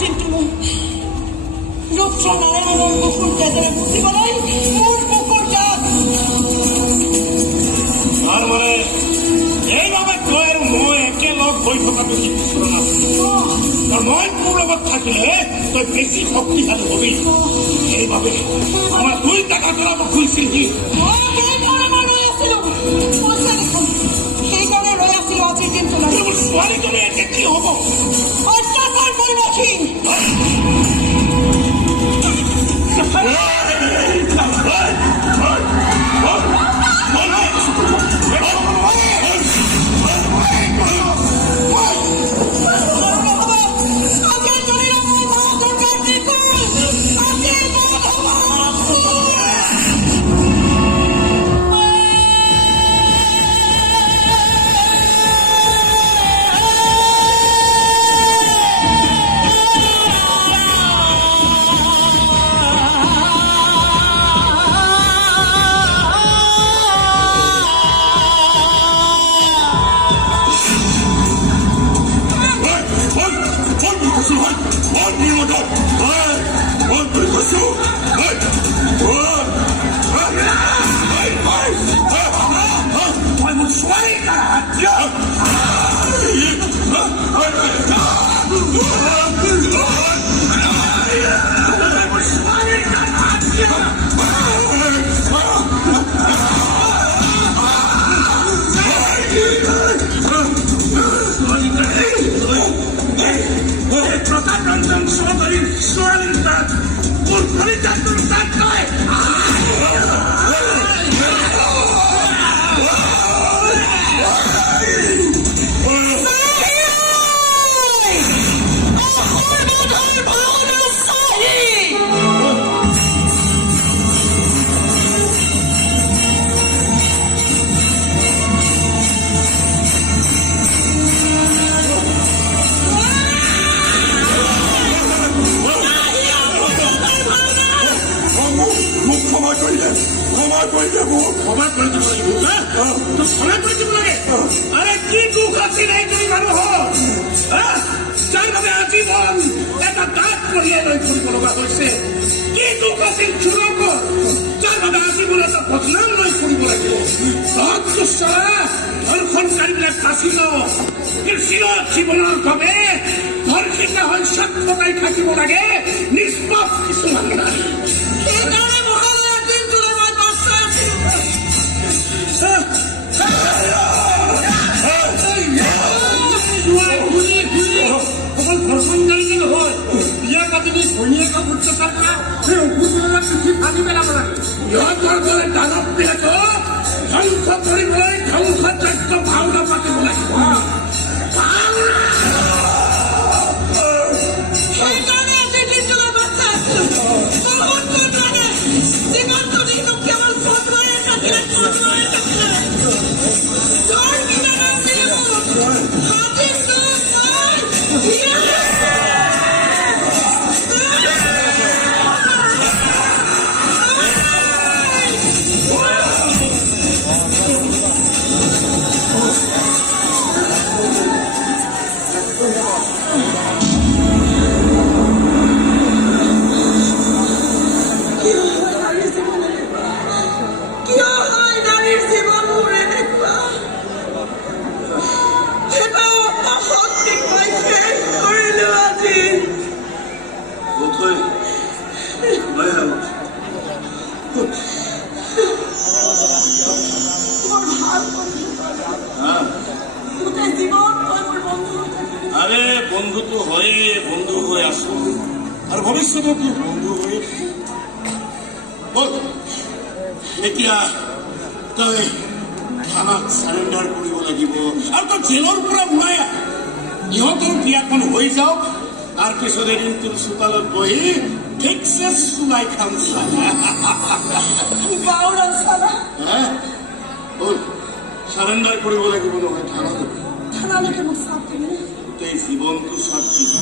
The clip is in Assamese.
কিন্তু ৰুদ্ৰ নাৰায়ণৰ বুকুৰ তেজেৰে বুজিবলৈ মোৰ বুকুৰ জাত। তাৰ মানে এইভাবে তই আৰু মই একেলগ হৈ থকাটো কি বিচৰা নাছিল। মই তোৰ লগত থাকিলে তই বেছি শক্তিশালী হবি। সেইবাবে আমাৰ দুইটা কাটৰাব খুলিছিল কি সেইকাৰণে ৰৈ আছিলো। সেইকাৰণে ৰৈ আছিলো আজিৰ দিনটোলৈ। ছোৱালীজনী এতিয়া কি হব? অত্যাচাৰ কৰিব সি। আৰে কি দুখ আছিল এইজনী মানুহৰ যাৰ বাবে আজীৱন এটা দাঁত কঢ়িয়াই লৈ ফুৰিব লগা হৈছে। কি দুখ আছিল চোৰকৰ যাৰ বাবে আজীৱন এটা বদনাম লৈ ফুৰিব লাগিব। ধৰ্ষণকাৰীবিলাক ফাঁচি লওঁ চিৰত জীৱনৰ বাবে ধৰ্ষিতা হৈ চাক লগাই থাকিব লাগে নিষ্পাপ কিছুমান নাৰী। সেইকাৰণে মহালয়াৰ দিনটোলৈ মই বাচাই আছিলো। অকল ধৰ্ষণকাৰী নহয়, বিয়া পাতি ঘৈণীয়েকক অত্যাচাৰ কৰা সেই অসুৰবিলাক পিঠি ফালি পেলাব লাগে। সিহঁতৰ দৰে দানৱবিলাকো ধ্বংস কৰিবলৈ ধ্বংসযজ্ঞ ভাওনা পাতিব লাগিব। সেইকাৰণে আজিৰ দিনটোলৈ বাচাই আছিলো। জীৱনটো দিনটো কেৱল ফটোৱাৰে থাকিলে ফটোৱাৰে থাকিলে আৰে বন্ধুতো হয়ে বন্ধু হয়ে আসো আৰ ভবিষ্যতে তুই বন্ধু হয়ে বল এতিয়া তই থানাত সাৰেন্ডাৰ কৰিব লাগিব আৰু তই জেলৰ পৰা ওলাই আহ। ইহঁতৰ বিয়াখন হৈ যাওক তাৰ পিছত এদিন তোৰ চোতালত বহি ঠিকছে চুলাই খাম সাৰেন্ডাৰ কৰিব লাগিব নহয় থানাত। থানালৈকে মোক চাপ দিলে গোটেই জীৱনটো চাপ দিবি।